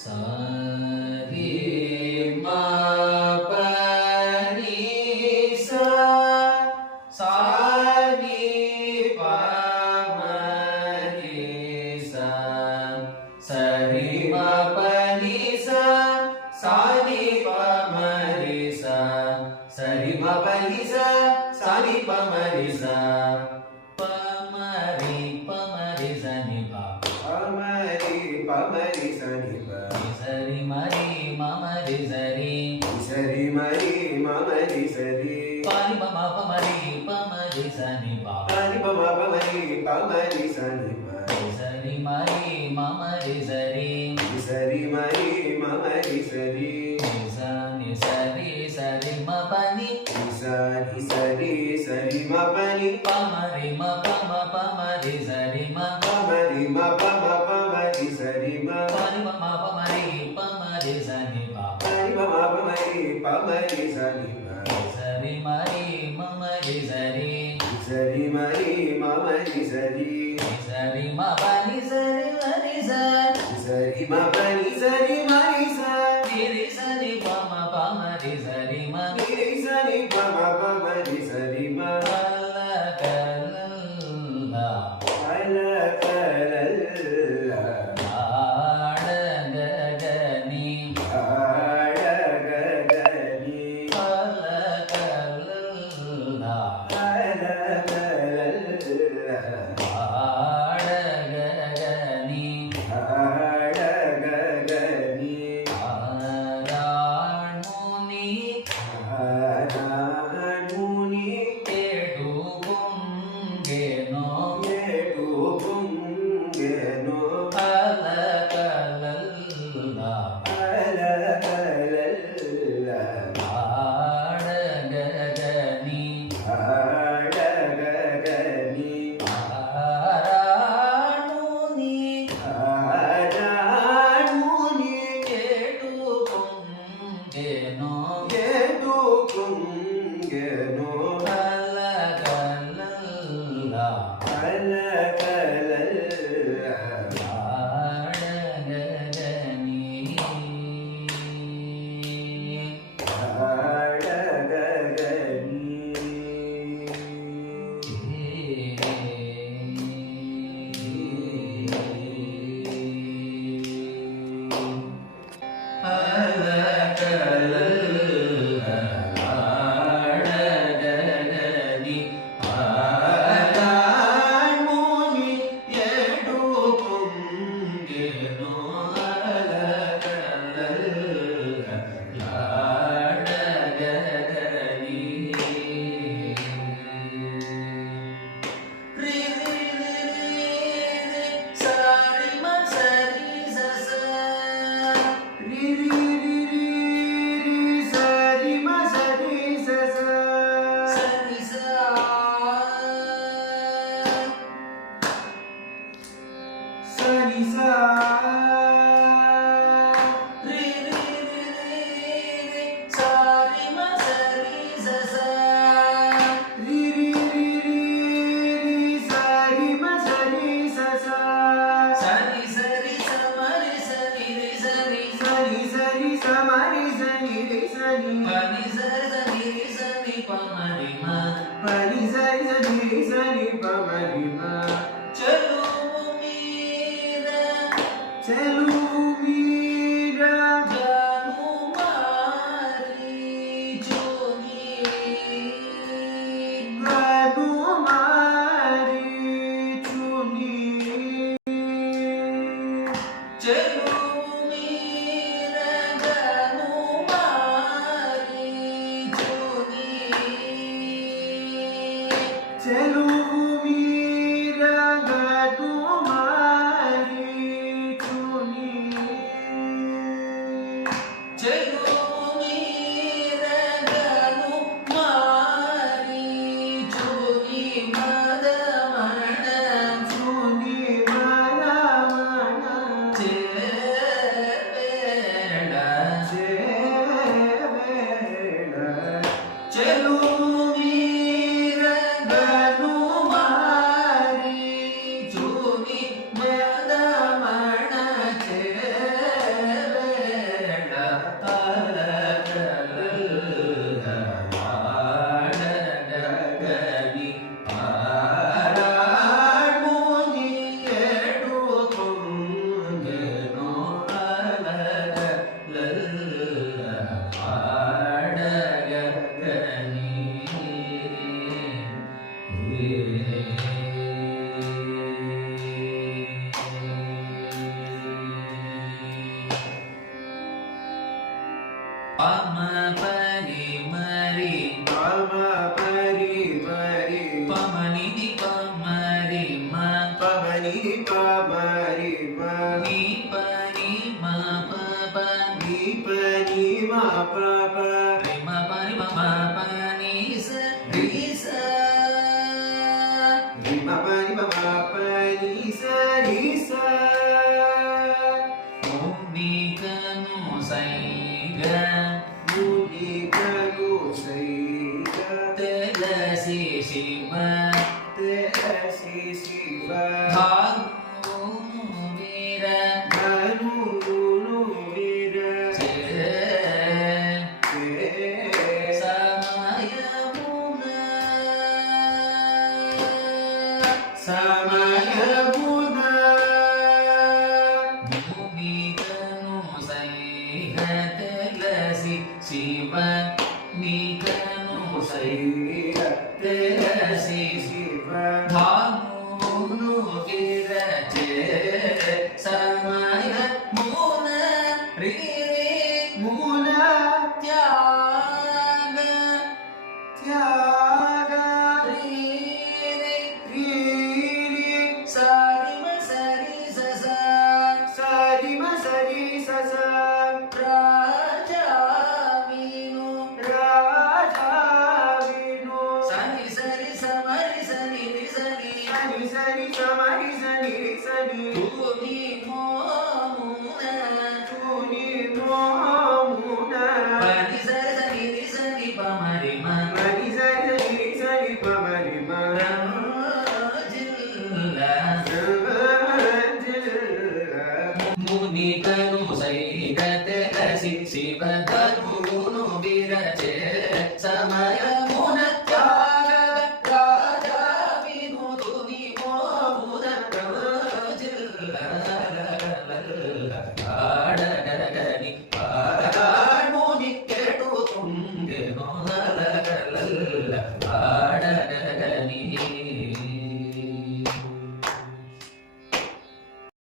सा रे मा प नि सा सा नि प म रे सा सा रे मा प नि सा सा नि प म रे सा सा रे मा प नि सा सा नि प म रे सा प म रे सा नि प పమరి సని ప సరి మరి మమరి సరి సరి మరి మమరి సరి పాని పమ పమరి పమరి సని ప పాని పమ పమరి పమరి సని ప సరి మరి మమరి సరి సరి మరి మమరి సరి సని సరి సరి మ పని సరి సరి సరి మ పని పమరి మ పమ పమరి సరి మ పమరి మ పమ పమరి సరి మ పాని పమ పమరి పమరి సని ప పాని పమ పమరి పమరి సని ప సరి మరి మమరి సరి సరి మరి మమరి సరి సరి మ పని సరి మరి సరి సరి మ పని సరి మరి సరి రి సరి పమ పమరి సరి మ రి సరి పమ పమరి సరి మ కల అల కలల్ల ఆడగగని ఆడగగని కల అల కలల్ల ఆడగగని ఆడగగని ఆరాణుని ఆరాణుని ఏడు పొంగెనో ఏడు పొంగెను అలకలల్ల అల కలల్ల ఆడగగని ఆడగగని ఆరాణుని ఆరాణుని ఏడు పొంగెనో ఏడు పొంగెను అలకలల్ల అల కలల్ల ఆడగగని ఆడగగని ఆరాణుని ఏడు పొంగెనో అలకలల్ల ఆడగగని రి రి రి రి సారి మ సరి సస రి రి రి రి రి సరి మ సరి సస సరి సా సరి సా రి రి రి రి రి సారి మ సరి సస రి రి రి రి రి సరి మ సరి సస సరి సరి సమరి సరి రి సరి సరి సరి సమరి సరి రి సరి పని సరి సరి రి సరి పమరి మ పని సరి సరి సరి పమరి మ చెలువు మీద చెలువు మీద జను మారి జోని గను మారి చుని చెలువు మీద జను మారి జోని చెలువు మీద గను మారి చుని చెలువు మీద జను మారి జోని మదమణ చుని మనమణ చెలువు పమ పని మరి Pama pari pari పమని పమరి మ Pamani pamari pa ని పని మ ప Ni pa ni ma pa pa రి మ పని మ పని స రి స Ni ma pa ni ma pa ni sa ni sa భూమికను సైగ Muni kanu saiga తెలసి Shiva Te asi siva భాగము వీర Manu gunu vira చే Te సమయమున Samayamuna భూమికను సైగ తెలసి శివ నీకను సైగ తెలసి భాగమును విరచే సమయమున రీ త్యాగ రీ సారిమ సరి సస రాజా విను సని సరి సమరి సని సని భూమి మోమున పని సరి సని సని పమరి మ మునికను సైగ తెలసి శివ ధర్మును విరచే